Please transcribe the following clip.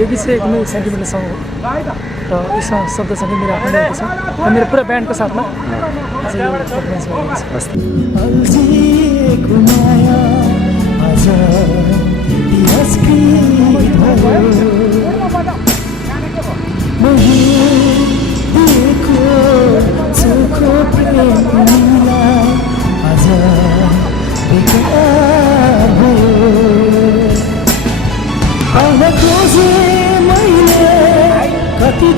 यो गीत चाहिँ एकदमै सेन्टिमेन्टल सङ हो र यो शब्द चाहिँ मेरो आफ्नो रहेको छ र मेरो पुरा ब्यान्डको साथमा आज यो पर्फर्मेन्स भएको छ। कति